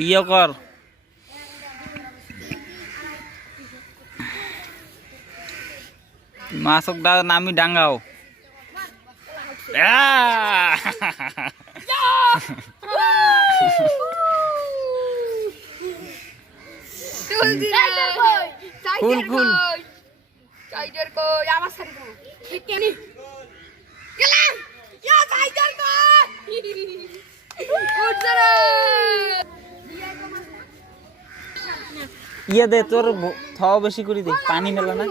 ইয়ে কর মাছক নামি ডাঙ্গাও কুল কুল টাইগার কই আমার সাথে কো ঠিক কেনি গেলাম ইয়া টাইগার কই উঠ রে ইয়ে দে তোর থাও বেশি করে দে পানি মেলা না